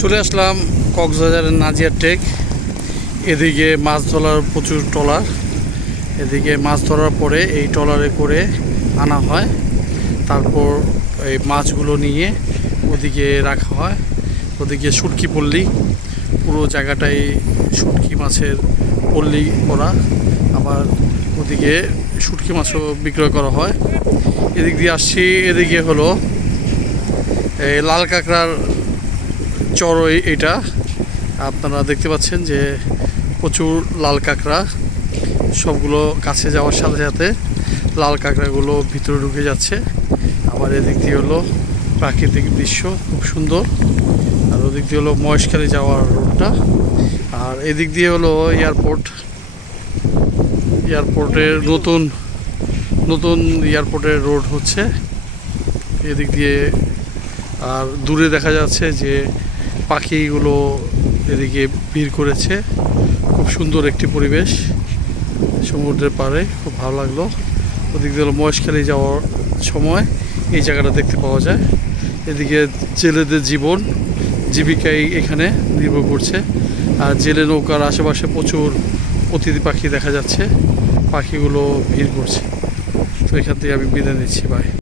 চলে আসলাম কক্সবাজারের নাজিয়ার টেক। এদিকে মাছ ধরার প্রচুর ট্রলার। এদিকে মাছ ধরার পরে এই ট্রলারে করে আনা হয়। তারপর এই মাছগুলো নিয়ে ওদিকে রাখা হয়। ওদিকে শুটকি পল্লী। পুরো জায়গাটাই শুটকি মাছের পল্লী করা। আবার ওদিকে শুটকি মাছও বিক্রয় করা হয়। এদিক দিয়ে আসছি, এদিকে হলো এই লাল কাঁকড়ার চড়ই এটা। আপনারা দেখতে পাচ্ছেন যে প্রচুর লাল কাঁকড়া। সবগুলো কাছে যাওয়ার সাথে সাথে লাল কাঁকড়াগুলো ভিতরে ঢুকে যাচ্ছে। আবার এদিক দিয়ে হলো প্রাকৃতিক দৃশ্য, খুব সুন্দর। আর ওদিক দিয়ে হলো মহেশখালী যাওয়ার রোডটা আর এদিক দিয়ে হলো এয়ারপোর্ট। এয়ারপোর্টের নতুন নতুন এয়ারপোর্টের রোড হচ্ছে। এদিক দিয়ে আর দূরে দেখা যাচ্ছে যে পাখিগুলো এদিকে ভিড় করেছে। খুব সুন্দর একটি পরিবেশ সমুদ্রের পাড়ে, খুব ভালো লাগল। ওদিক দিয়ে মহেশখালী যাওয়ার সময় এই জায়গাটা দেখতে পাওয়া যায়। এদিকে জেলেদের জীবন, জীবিকাই এখানে নির্ভর করছে। আর জেলে নৌকার আশেপাশে প্রচুর অতিথি পাখি দেখা যাচ্ছে। পাখিগুলো ভিড় করছে। তো এখান থেকে আমি বিদায় নিচ্ছি বাই